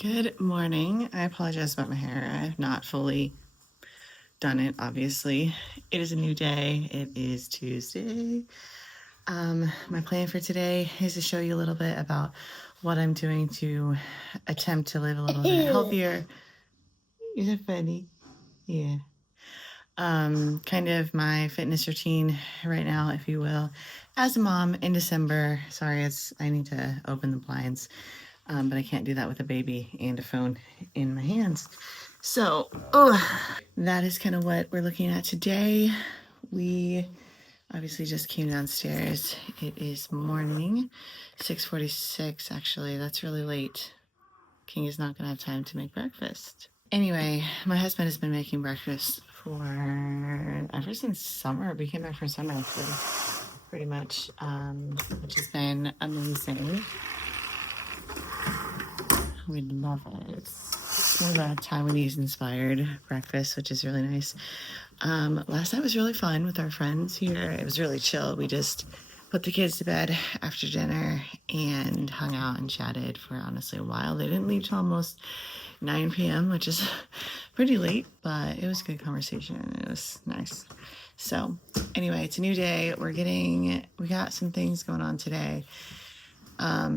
Good morning. I apologize about my hair. I have not fully done it, obviously. It is a new day. It is Tuesday. My plan for today is to show you a little bit about what I'm doing to attempt to live a little bit healthier. Is it funny? Yeah. Kind of my fitness routine right now, if you will. As a mom in December, sorry, I need to open the blinds. But I can't do that with a baby and a phone in my hands. So, that is kind of what we're looking at today. We obviously just came downstairs. It is morning, 6:46 actually. That's really late. King is not gonna have time to make breakfast. Anyway, my husband has been making breakfast for ever since summer. We came back from summer pretty much, which has been amazing. We love it. It's more of a Taiwanese inspired breakfast, which is really nice. Last night was really fun with our friends here. It was really chill. We just put the kids to bed after dinner and hung out and chatted for honestly a while. They didn't leave till almost 9 p.m., which is pretty late, but it was a good conversation. It was nice. So anyway, it's a new day. We got some things going on today.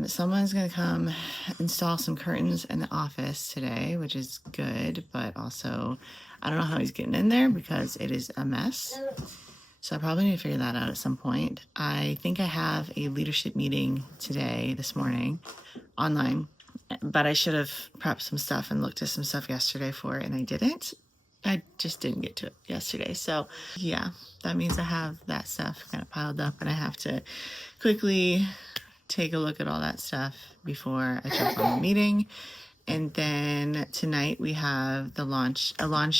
Someone's gonna come install some curtains in the office today, which is good, but also I don't know how he's getting in there because it is a mess. So I probably need to figure that out at some point. I think I have a leadership meeting today, this morning, online, but I should have prepped some stuff and looked at some stuff yesterday for it, and I didn't. I just didn't get to it yesterday. So yeah, that means I have that stuff kind of piled up and I have to quickly take a look at all that stuff before I jump on the meeting. And then tonight we have a launch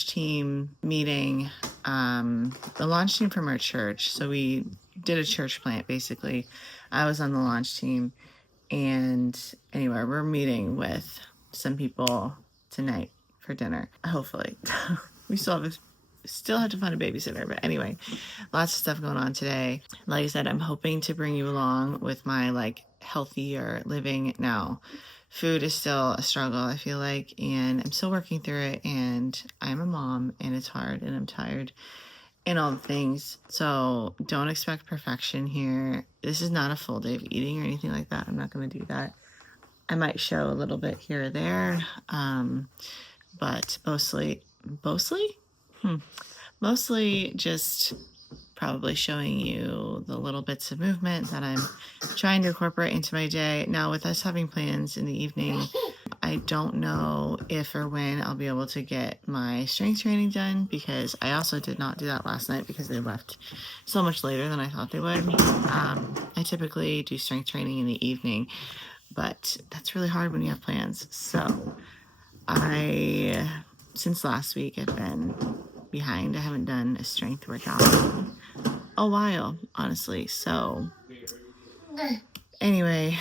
team meeting, the launch team from our church. So we did a church plant, basically. I was on the launch team. And anyway, we're meeting with some people tonight for dinner, hopefully. We still have to find a babysitter, but anyway, lots of stuff going on today. Like I said, I'm hoping to bring you along with my healthier living now. Food is still a struggle, I feel like, and I'm still working through it, and I'm a mom and it's hard and I'm tired and all the things. So don't expect perfection here. This is not a full day of eating or anything like that. I'm not going to do that. I might show a little bit here or there, but mostly just probably showing you the little bits of movement that I'm trying to incorporate into my day. Now, with us having plans in the evening, I don't know if or when I'll be able to get my strength training done, because I also did not do that last night because they left so much later than I thought they would. I typically do strength training in the evening, but that's really hard when you have plans. So since last week, I've been behind. I haven't done a strength workout in a while, honestly. So anyway,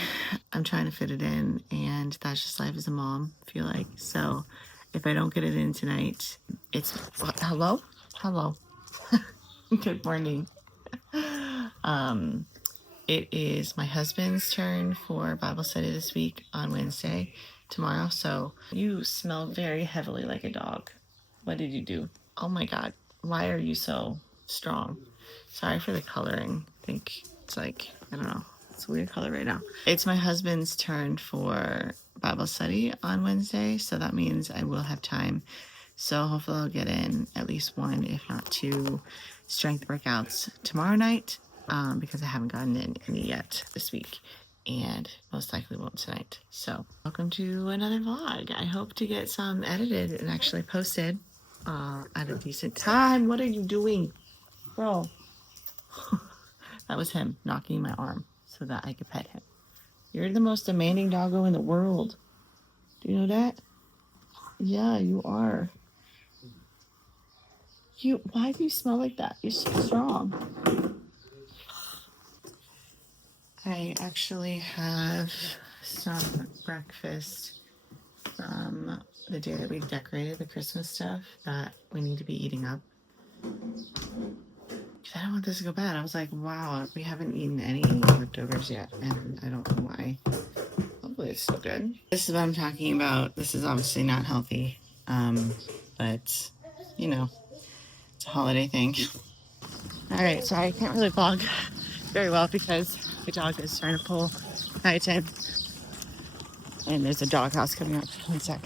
I'm trying to fit it in, and that's just life as a mom, I feel like. So if I don't get it in tonight, hello? Good morning. It is my husband's turn for Bible study this week on Wednesday, tomorrow. So you smell very heavily like a dog. What did you do? Oh my God. Why are you so strong? Sorry for the coloring. I think it's I don't know. It's a weird color right now. It's my husband's turn for Bible study on Wednesday. So that means I will have time. So hopefully I'll get in at least one, if not two, strength workouts tomorrow night, because I haven't gotten in any yet this week, and most likely won't tonight. So welcome to another vlog. I hope to get some edited and actually posted at a decent time. What are you doing, bro? That was him knocking my arm so that I could pet him. You're the most demanding doggo in the world. Do you know that? Yeah, you are. Why do you smell like that? You're so strong. I actually have some breakfast from the day that we decorated the Christmas stuff that we need to be eating up. I don't want this to go bad. I was like, wow, we haven't eaten any leftovers yet, and I don't know why. Hopefully Hopefully it's still good. This is what I'm talking about. This is obviously not healthy, but you know, it's a holiday thing. All right, so I can't really vlog very well because my dog is trying to pull Titan, and there's a dog house coming up. One sec,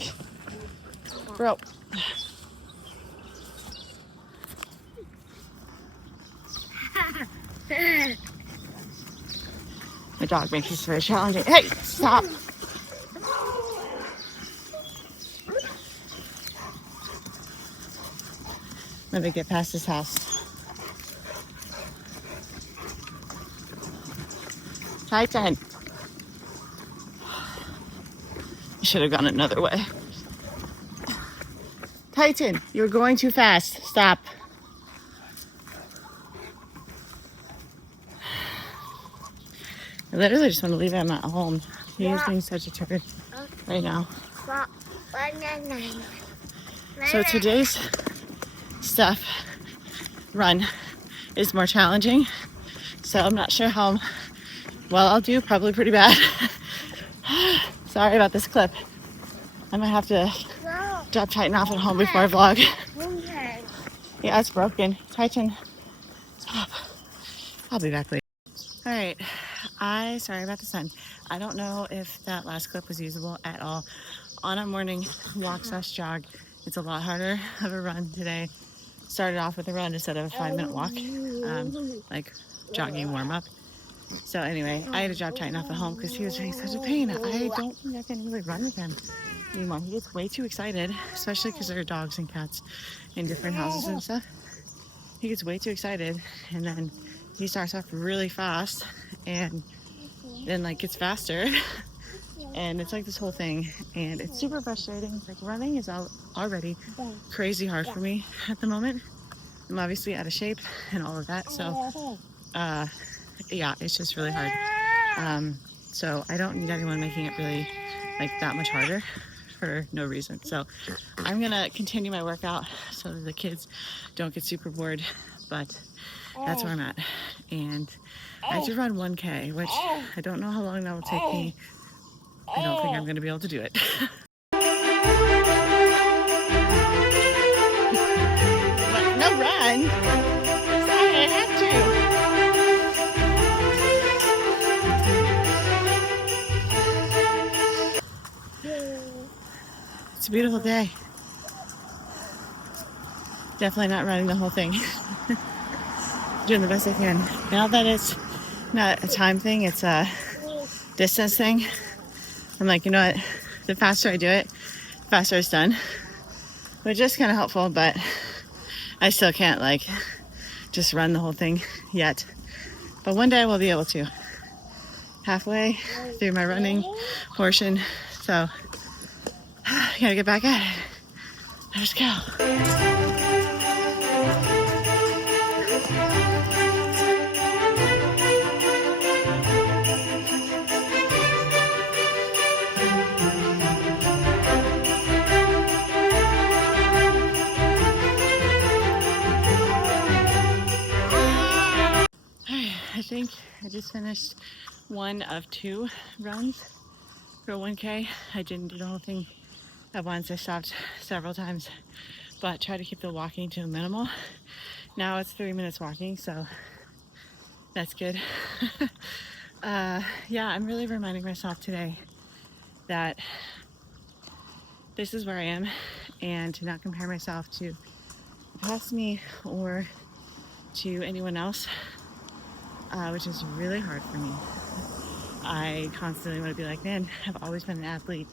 bro. My dog makes this very challenging. Hey, stop! Let me get past this house. Titan. I should have gone another way. Titan, you're going too fast. Stop. I literally just want to leave him at home. He is being such a turd right now. So today's stuff run is more challenging. So I'm not sure how well I'll do. Probably pretty bad. Sorry about this clip. I might have to drop Titan off at home before I vlog. Yeah, it's broken. Titan, stop. I'll be back later. All right. Sorry about the sun. I don't know if that last clip was usable at all. On a morning walk/jog, it's a lot harder of a run today. Started off with a run instead of a 5-minute walk, like jogging warm up. So anyway, I had to drop Titan off at home because he was being such a pain. I don't think I can really run with him anymore. He gets way too excited, especially because there are dogs and cats in different houses and stuff. He gets way too excited, and then he starts off really fast and then like gets faster. And it's like this whole thing, and it's super frustrating. Like running is already crazy hard for me at the moment. I'm obviously out of shape and all of that, so yeah, it's just really hard. So I don't need anyone making it really like that much harder for no reason. So I'm gonna continue my workout so that the kids don't get super bored, but that's where I'm at. And I have to run 1K, which I don't know how long that will take me. I don't think I'm going to be able to do it. But no run. Sorry, I have to. It's a beautiful day. Definitely not running the whole thing. Doing the best I can. Now that it's not a time thing, it's a distance thing. I'm like, you know what, the faster I do it, the faster it's done, which is kind of helpful, but I still can't like just run the whole thing yet. But one day I will be able to. Halfway through my running portion, so I gotta get back at it. Let's go. I think I just finished one of 2 runs for 1K. I didn't do the whole thing at once. I stopped several times, but try to keep the walking to a minimal. Now it's 3 minutes walking, so that's good. Yeah, I'm really reminding myself today that this is where I am, and to not compare myself to past me or to anyone else. Which is really hard for me. I constantly want to be like, man, I've always been an athlete.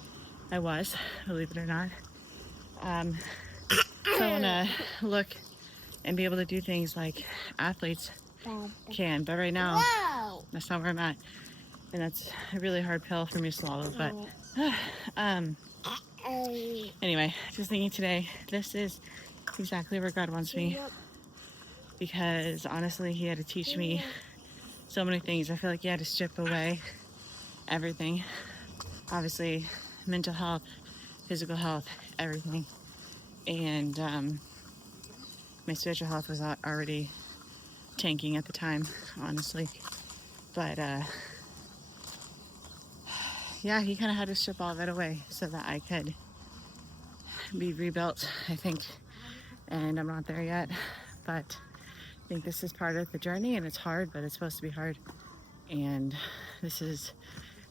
I was, believe it or not. So I want to look and be able to do things like athletes can. But right now, that's not where I'm at. And that's a really hard pill for me to swallow. But anyway, just thinking today, this is exactly where God wants me. Because honestly, He had to teach me so many things. I feel like He had to strip away everything. Obviously, mental health, physical health, everything. And my spiritual health was already tanking at the time, honestly. But yeah, he kind of had to strip all of it away so that I could be rebuilt, I think. And I'm not there yet, but I think this is part of the journey, and it's hard, but it's supposed to be hard. And this is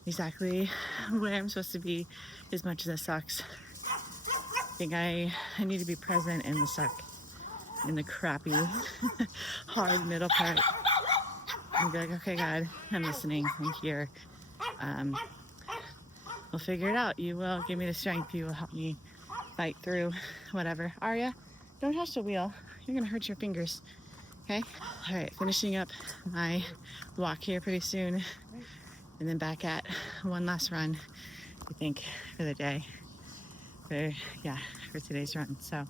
exactly where I'm supposed to be, as much as it sucks. I think I need to be present in the suck, in the crappy, hard middle part. And be like, okay, God, I'm listening, I'm here. We'll figure it out. You will give me the strength. You will help me fight through whatever. Arya, don't touch the wheel. You're gonna hurt your fingers. Okay? All right, finishing up my walk here pretty soon. And then back at one last run, I think, for the day. For today's run. So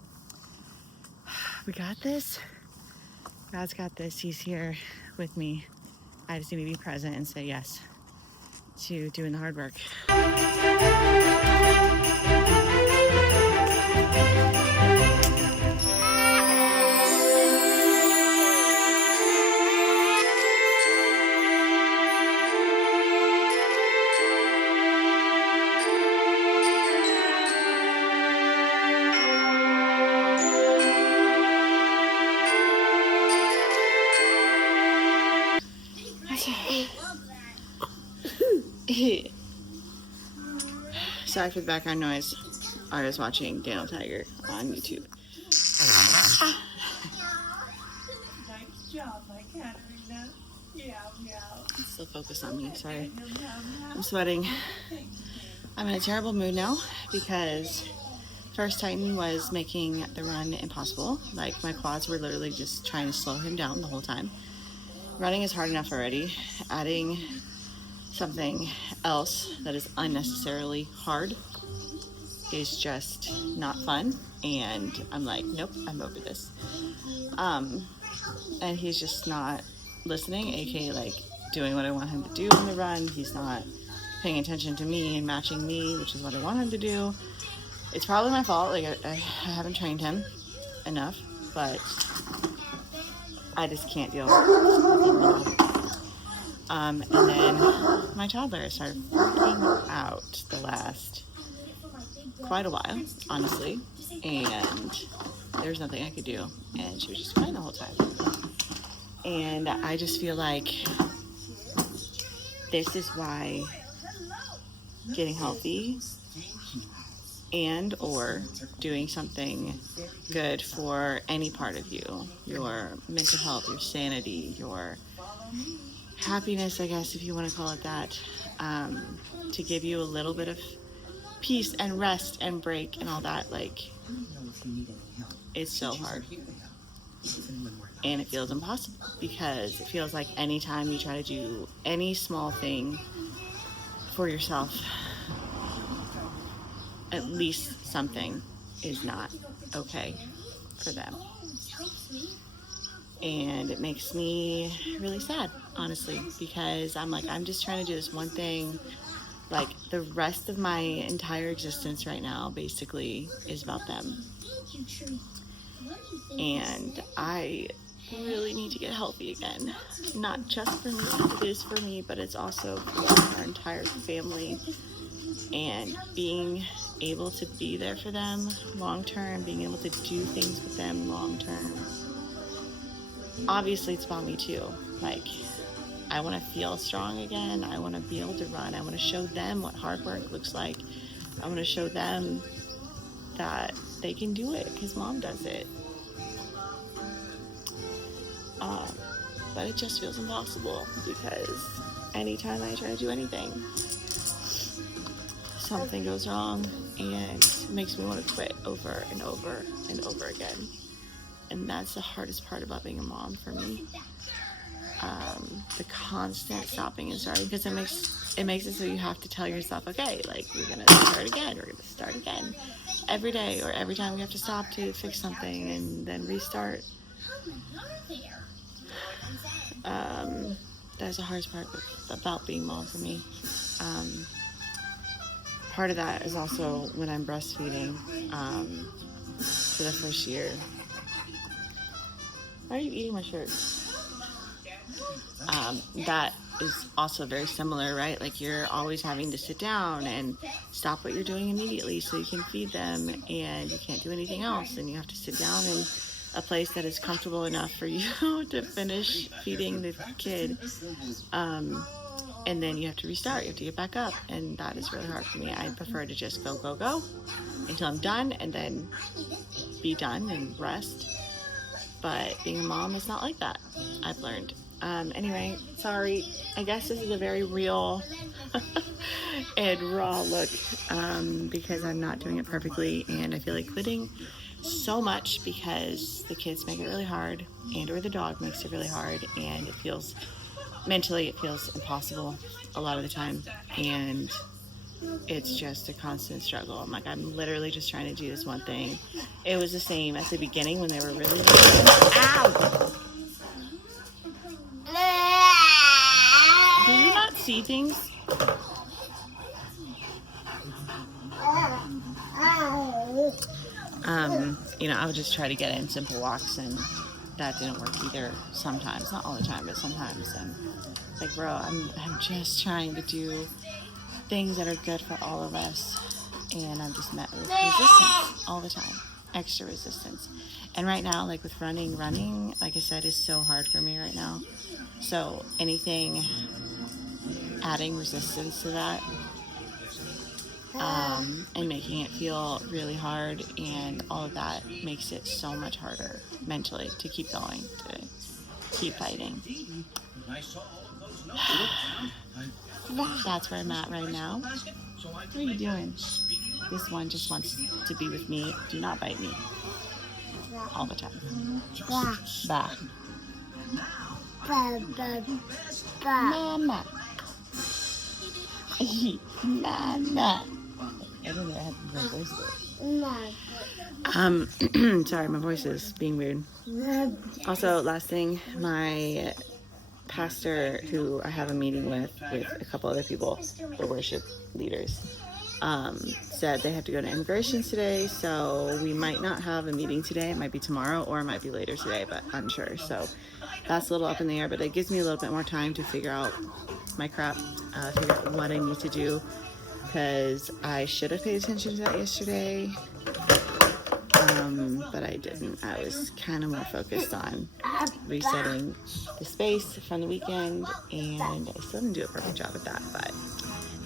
we got this. God's got this. He's here with me. I just need to be present and say yes to doing the hard work. Sorry for the background noise. Arya's watching Daniel Tiger on YouTube. Nice job, my Katarina. Yeah. Still focus on me, sorry. I'm sweating. I'm in a terrible mood now because first Titan was making the run impossible. Like, my quads were literally just trying to slow him down the whole time. Running is hard enough already. Adding something else that is unnecessarily hard is just not fun, and I'm like, nope, I'm over this. And he's just not listening, aka like doing what I want him to do on the run. He's not paying attention to me and matching me, which is what I want him to do. It's probably my fault, like I haven't trained him enough, but I just can't deal with it. And then my toddler started freaking out the last quite a while, honestly, and there's nothing I could do, and she was just fine the whole time. And I just feel like this is why getting healthy and or doing something good for any part of you, your mental health, your sanity, your happiness, I guess, if you want to call it that, to give you a little bit of peace and rest and break and all that, like, it's so hard. And it feels impossible because it feels like anytime you try to do any small thing for yourself, at least something is not okay for them. And it makes me really sad, honestly, because I'm like, I'm just trying to do this one thing. Like, the rest of my entire existence right now basically is about them. And I really need to get healthy again. Not just for me, it is for me, but it's also for our entire family. And being able to be there for them long term, being able to do things with them long term. Obviously, it's about me too. Like, I want to feel strong again. I want to be able to run. I want to show them what hard work looks like. I want to show them that they can do it because mom does it. But it just feels impossible because anytime I try to do anything, something goes wrong and it makes me want to quit over and over and over again. And that's the hardest part about being a mom for me. The constant stopping and starting, because it makes it so you have to tell yourself, okay, like, we're gonna start again every day, or every time we have to stop to fix something and then restart. That's the hardest part about being mom for me. Part of that is also when I'm breastfeeding for the first year. Why are you eating my shirt? that is also very similar, right? Like you're always having to sit down and stop what you're doing immediately so you can feed them, and you can't do anything else, and you have to sit down in a place that is comfortable enough for you to finish feeding the kid, and then you have to restart, you have to get back up, and that is really hard for me. I prefer to just go until I'm done, and then be done and rest. But being a mom is not like that, I've learned. Anyway, sorry. I guess this is a very real and raw look, because I'm not doing it perfectly, and I feel like quitting so much because the kids make it really hard, and or the dog makes it really hard, and it feels impossible a lot of the time, and it's just a constant struggle. I'm literally just trying to do this one thing. It was the same at the beginning when they were really little. Ow! Do you not see things? I would just try to get in simple walks, and that didn't work either sometimes. Not all the time, but sometimes. And it's like, bro, I'm just trying to do things that are good for all of us, and I'm just met with resistance all the time, extra resistance. And right now, like with running, like I said, is so hard for me right now. So anything adding resistance to that, and making it feel really hard, and all of that makes it so much harder mentally to keep going, to keep fighting. That's where I'm at right now. What are you doing? This one just wants to be with me. Do not bite me. All the time. Bah. Mama. Mama. I don't know, I have my voice there. Sorry, my voice is being weird. Also, last thing, my pastor, who I have a meeting with a couple other people, the worship leaders, said they have to go to immigrations today, so we might not have a meeting today. It might be tomorrow, or it might be later today, but unsure. So that's a little up in the air, but it gives me a little bit more time to figure out my crap, figure out what I need to do, because I should have paid attention to that yesterday, but I didn't. I was kind of more focused on resetting the space from the weekend, and I still didn't do a perfect job at that. But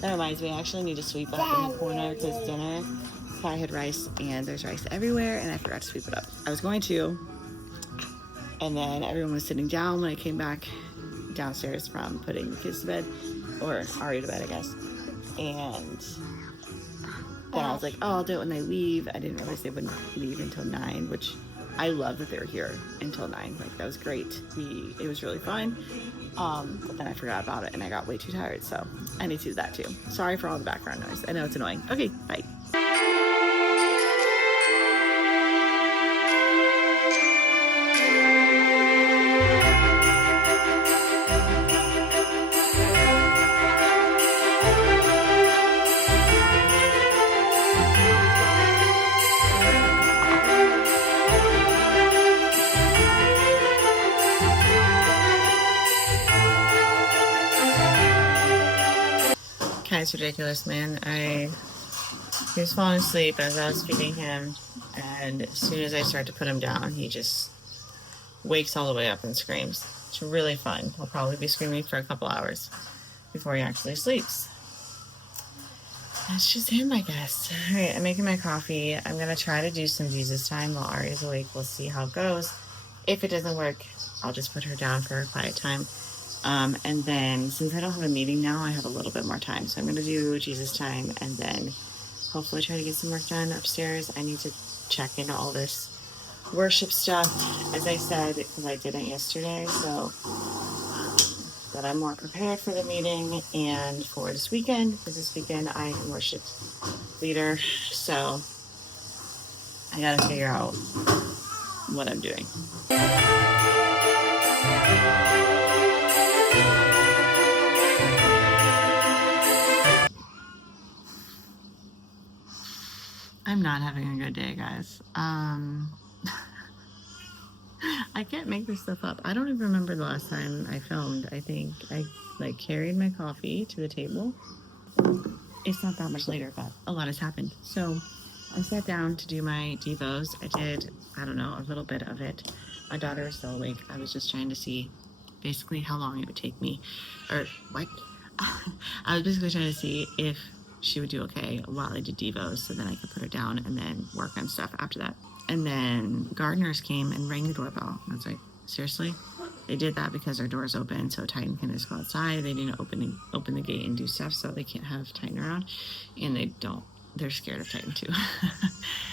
that reminds me, I actually need to sweep up in the corner, because dinner, I had rice, and there's rice everywhere, and I forgot to sweep it up. I was going to, and then everyone was sitting down when I came back downstairs from putting the kids to bed, or Ari to bed, I guess. And then I was like, oh, I'll do it when they leave. I didn't realize they wouldn't leave until 9, which I love that they were here until 9. Like, that was great. It was really fun. But then I forgot about it, and I got way too tired, so I need to do that too. Sorry for all the background noise. I know it's annoying. Okay, bye. It's ridiculous, man. He was falling asleep as I was feeding him, and as soon as I start to put him down, he just wakes all the way up and screams. It's really fun. He'll probably be screaming for a couple hours before he actually sleeps. That's just him, I guess. All right, I'm making my coffee. I'm gonna try to do some Jesus time while Ari is awake. We'll see how it goes. If it doesn't work, I'll just put her down for a quiet time. And then, since I don't have a meeting now, I have a little bit more time. So I'm going to do Jesus time, and then hopefully try to get some work done upstairs. I need to check into all this worship stuff, as I said, because I didn't yesterday. So that I'm more prepared for the meeting and for this weekend. Because this weekend I am worship leader. So I got to figure out what I'm doing. I'm not having a good day, guys. I can't make this stuff up. I don't even remember the last time I filmed. I think I like carried my coffee to the table. It's not that much later, but a lot has happened. So I sat down to do my devos. I did, I don't know, a little bit of it. My daughter was still awake. I was just trying to see basically how long it would take me, or what? I was basically trying to see if she would do okay while I did devos, so then I could put her down and then work on stuff after that. And then gardeners came and rang the doorbell. I was like, seriously? They did that because our door's open, so Titan can just go outside. They didn't open the gate and do stuff, so they can't have Titan around, and they're scared of Titan too.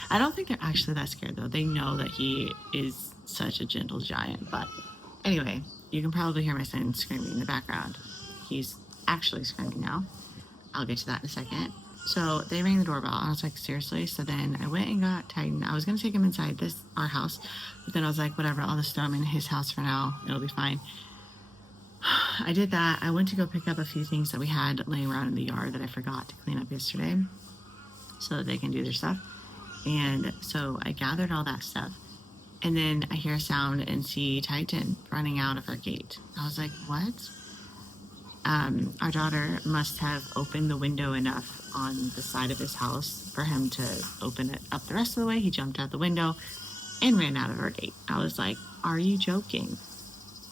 I don't think they're actually that scared though. They know that he is such a gentle giant. But anyway, you can probably hear my son screaming in the background. He's actually screaming now. I'll get to that in a second. So they rang the doorbell. I was like, seriously? So then I went and got Titan. I was going to take him inside our house, but then I was like, whatever, I'll just throw him in his house for now. It'll be fine. I did that. I went to go pick up a few things that we had laying around in the yard that I forgot to clean up yesterday so that they can do their stuff. And so I gathered all that stuff. And then I hear a sound and see Titan running out of our gate. I was like, what? Our daughter must have opened the window enough on the side of his house for him to open it up the rest of the way. He jumped out the window and ran out of our gate. I was like, are you joking?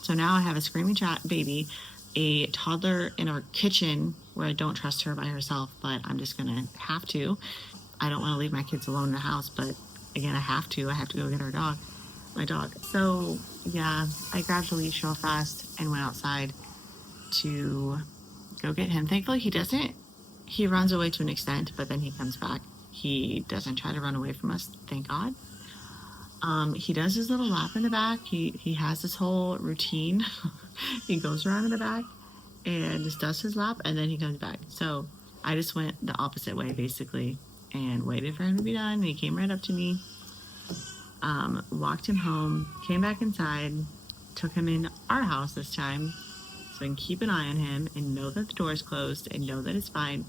So now I have a screaming baby, a toddler in our kitchen where I don't trust her by herself, but I'm just going to have to. I don't want to leave my kids alone in the house, but again, I have to go get my dog. So yeah, I grabbed the leash real fast and went outside to go get him. Thankfully he runs away to an extent, but then he comes back. He doesn't try to run away from us, thank God. He does his little lap in the back. He has this whole routine. He goes around in the back and just does his lap, and then he comes back. So I just went the opposite way basically and waited for him to be done, and he came right up to me, walked him home, came back inside, took him in our house this time so I can keep an eye on him and know that the door is closed and know that it's fine.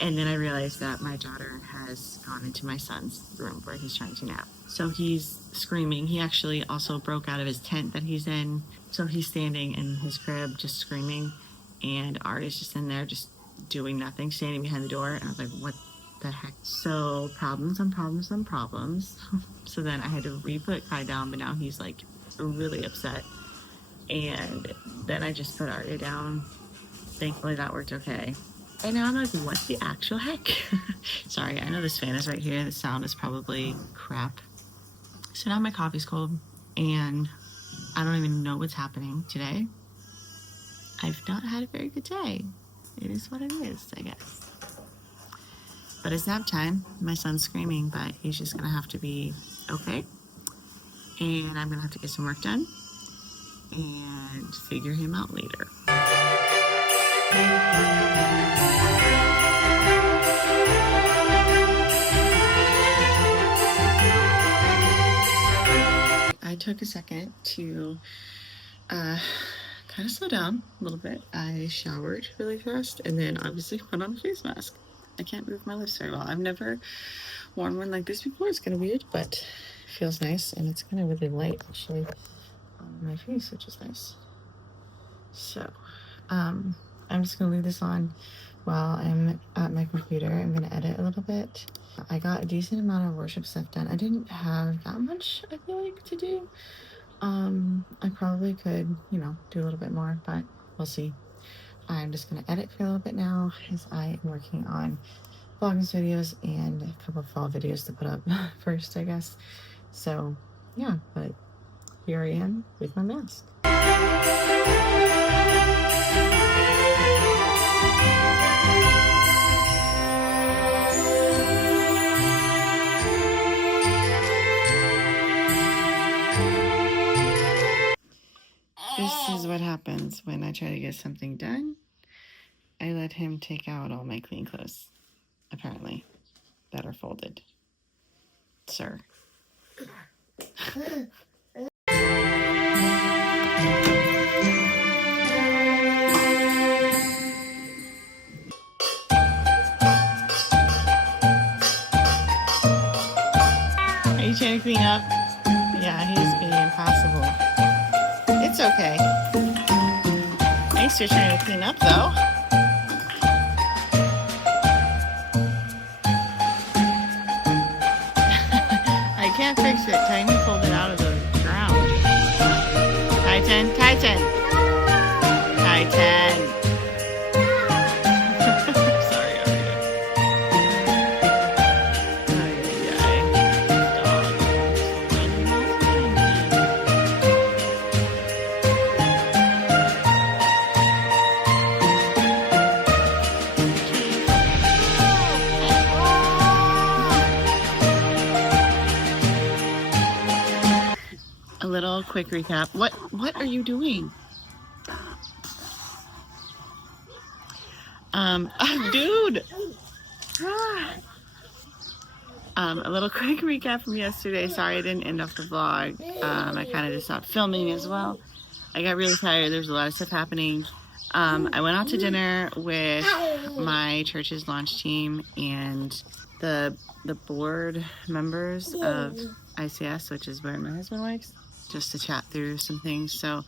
And then I realized that my daughter has gone into my son's room where he's trying to nap. So he's screaming. He actually also broke out of his tent that he's in. So he's standing in his crib just screaming. And Ari's just in there just doing nothing, standing behind the door. And I was like, what the heck? So problems on problems on problems. So then I had to re-put Kai down, but now he's like really upset. And then I just put Arya down. Thankfully that worked okay. And now I'm like, what the actual heck? Sorry, I know this fan is right here. The sound is probably crap. So now my coffee's cold and I don't even know what's happening today. I've not had a very good day. It is what it is, I guess. But it's nap time. My son's screaming, but he's just gonna have to be okay. And I'm gonna have to get some work done and figure him out later. I took a second to kind of slow down a little bit. I showered really fast and then obviously put on a face mask. I can't move my lips very well. I've never worn one like this before. It's kind of weird, but it feels nice, and it's kind of really light actually on my face, which is nice. So I'm just gonna leave this on while I'm at my computer. I'm gonna edit a little bit. I got a decent amount of worship stuff done. I didn't have that much, I feel like, to do. I probably could, do a little bit more, but we'll see. I'm just gonna edit for a little bit now as I am working on Vlogmas videos and a couple of fall videos to put up first, I guess. So yeah, but here I am with my mask. This is what happens when I try to get something done. I let him take out all my clean clothes, apparently, that are folded. Sir. Are you trying to clean up? Yeah, he's being impossible. okay. Nice, you're trying to clean up though. I can't fix it. Tiny pulled it out of the ground. Titan, Titan, Titan. Sorry, Aria. Ay, ay, dog. A little quick recap. What are you doing? Dude. A little quick recap from yesterday. Sorry I didn't end off the vlog. I kind of just stopped filming as well. I got really tired. There's a lot of stuff happening. I went out to dinner with my church's launch team and the board members of ICS, which is where my husband works, just to chat through some things. So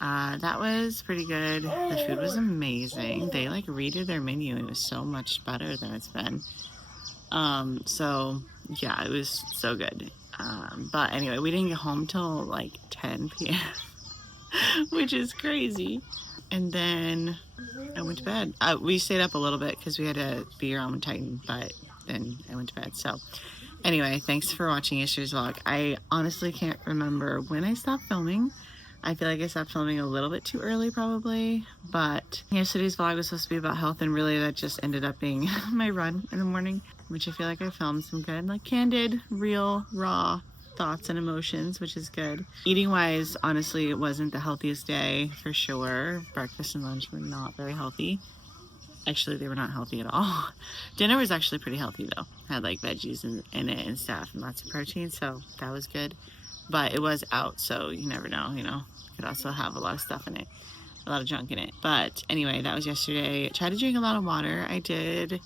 that was pretty good. The food was amazing. They like redid their menu and it was so much better than it's been. So yeah, it was so good. But anyway, we didn't get home till like 10 p.m. which is crazy. And then I went to bed. We stayed up a little bit because we had to be around Titan, but then I went to bed. So anyway, thanks for watching yesterday's vlog. I honestly can't remember when I stopped filming. I feel like I stopped filming a little bit too early probably, but yesterday's vlog was supposed to be about health and really that just ended up being my run in the morning, which I feel like I filmed some good, like candid, real, raw thoughts and emotions, which is good. Eating wise, honestly, it wasn't the healthiest day for sure. Breakfast and lunch were not very healthy. Actually, they were not healthy at all. Dinner was actually pretty healthy though. Had like veggies in it and stuff and lots of protein, so that was good. But it was out, so you never know, you know. Could also have a lot of stuff in it, a lot of junk in it. But anyway, that was yesterday. Tried to drink a lot of water. I did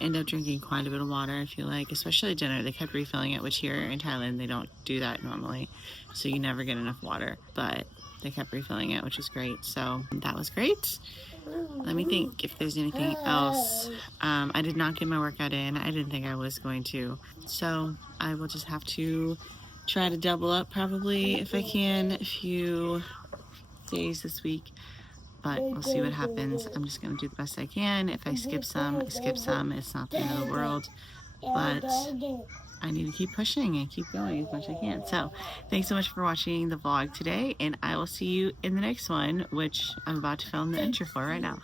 end up drinking quite a bit of water, I feel like, especially at dinner. They kept refilling it, which here in Thailand, they don't do that normally. So you never get enough water, but they kept refilling it, which is great. So that was great. Let me think if there's anything else. I did not get my workout in. I didn't think I was going to. So I will just have to try to double up probably if I can a few days this week, but we'll see what happens. I'm just gonna do the best I can. If I skip some, I skip some. It's not the end of the world, but I need to keep pushing and keep going as much as I can. So thanks so much for watching the vlog today, and I will see you in the next one, which I'm about to film the intro for right now.